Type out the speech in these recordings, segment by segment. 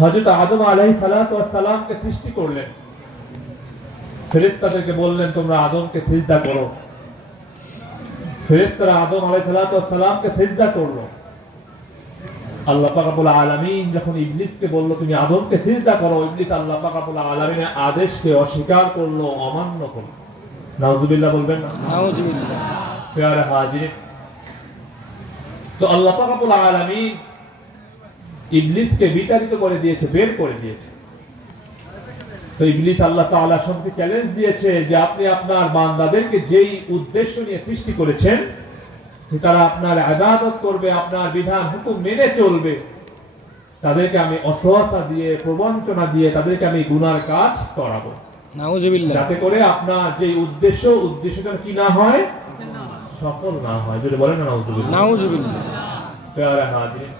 হযরত আদম আলাইহিস সালাতু ওয়াস সালামকে সৃষ্টি করলেন, ফেরেশতাদেরকে বললেন তোমরা আদমকে সিজদা করো। ফেরেশতারা আদম আলাইহিস সালাতু ওয়াস সালামকে সিজদা করলো। আল্লাহ পাক রব্বুল আলামিন যখন ইবলিসকে বলল তুমি আদমকে সিজদা করো, ইবলিস আল্লাহ পাক রব্বুল আলামিনের আদেশকে অস্বীকার করলো, অমান্য করলো। নাউযুবিল্লাহ বলবেন না? নাউযুবিল্লাহ। প্রিয় হাজির, তো আল্লাহ পাক রব্বুল আলামিন ইবলিসকে বিতাড়িত করে দিয়েছে, বের করে দিয়েছে। তো ইবলিস আল্লাহ তাআলার সঙ্গে চ্যালেঞ্জ দিয়েছে যে আপনি আপনার বান্দাদেরকে যেই উদ্দেশ্য নিয়ে সৃষ্টি করেছেন যে তারা আপনার ইবাদত করবে, আপনার বিধান হুকুম মেনে চলবে, তাদেরকে আমি অসওয়াসা দিয়ে, প্রবঞ্চনা দিয়ে তাদেরকে আমি গুনার কাজ করাবো, নাউযুবিল্লাহ। যাতে করে আপনার যে উদ্দেশ্যটা কি না হয়, সফল না হয়। যদি বলেন না নাউযুবিল্লাহ। নাউযুবিল্লাহ। প্রিয় হাজির,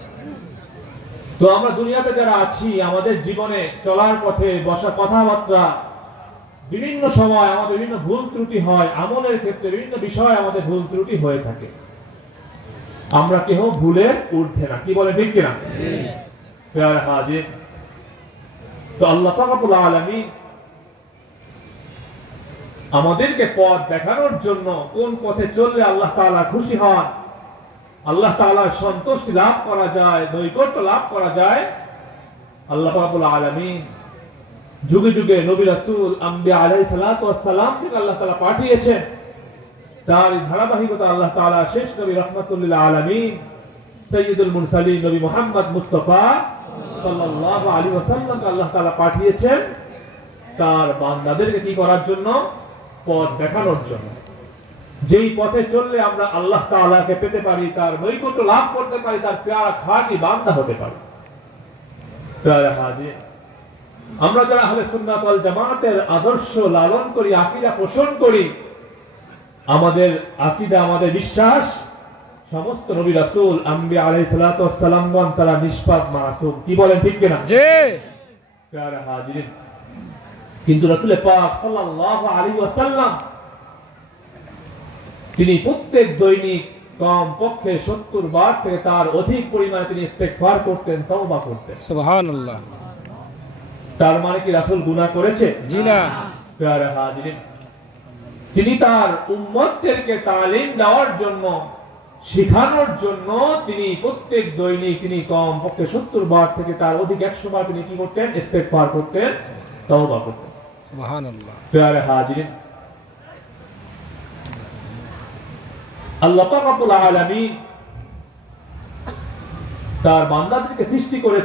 তো আমরা দুনিয়াতে যারা আছি, আমাদের জীবনে চলার পথে বসা কথাবার্তা বিভিন্ন সময় আমাদের বিভিন্ন ভুল ত্রুটি হয়, আমলের ক্ষেত্রে বিভিন্ন বিষয় আমাদের ভুল ত্রুটি হয়ে থাকে। আমরা কেহ ভুলের ঊর্ধ্বে না, কি বলে ঠিক কিনা? প্রিয় হাজির, তো আল্লাহ পাক রব্বুল আলামিন আমাদেরকে পথ দেখানোর জন্য কোন পথে চললে আল্লাহ তাআলা খুশি হন, আল্লাহ তাআলার সন্তুষ্টি লাভ করা যায়, নৈকট্য লাভ করা যায়, আল্লাহ রাব্বুল আলামিন যুগে যুগে নবী রাসূল আম্বিয়া আলাইহিস সালাতু ওয়াস সালামকে আল্লাহ তাআলা পাঠিয়েছেন। তার ধারাবাহিকতা আল্লাহ তাআলা শেষ নবী রাহমাতুল লিল আলামিন সাইয়্যিদুল মুরসালিন নবী মুহাম্মদ মুস্তাফা সাল্লাল্লাহু আলাইহি ওয়াসাল্লামকে আল্লাহ তাআলা পাঠিয়েছেন তার বান্দাদেরকে কি করার জন্য? পথ দেখানোর জন্য। যেই পথে চললে আমরা আল্লাহ তাআলাকে পেতে পারি, তার নৈকট্য লাভ করতে পারি, তার প্যারা খাঁটি বান্দা হতে পারি। প্রিয় হাজির, আমরা যারা আহলে সুন্নাত ওয়াল জামাতের আদর্শ লালন করি, আকীদা পোষণ করি, আমাদের আকীদা, আমাদের বিশ্বাস সমস্ত নবী রাসূল আম্বিয়া আলাইহিস সালাতু ওয়াস সালামগণ তারা নিষ্পাক মাসুম, কি বলেন ঠিক কিনা? জি। প্রিয় হাজির, কিন্তু রাসূল পাক সাল্লাল্লাহু আলাইহি ওয়াসাল্লাম তিনি প্রত্যেক দৈনিক কম পক্ষে 70 বার থেকে তার অধিক পরিমাণে তিনি ইস্তেগফার করতেন, তওবা করতেন। সুবহানাল্লাহ। তার মানে কি রাসূল গুনাহ করেছে? জি না। প্রিয় হাজির, তিনি তার উম্মতদেরকে তালিম দেওয়ার জন্য, শেখানোর জন্য তিনি প্রত্যেক দৈনিক তিনি কম পক্ষে 70 বার থেকে তার অধিক 100 বার তিনি কি করতেন? ইস্তেগফার করতেন, তওবা করতেন। সুবহানাল্লাহ। প্রিয় হাজির, আল্লাহ পাক রব্বুল আলামিন তার বান্দাদেরকে সৃষ্টি করেছেন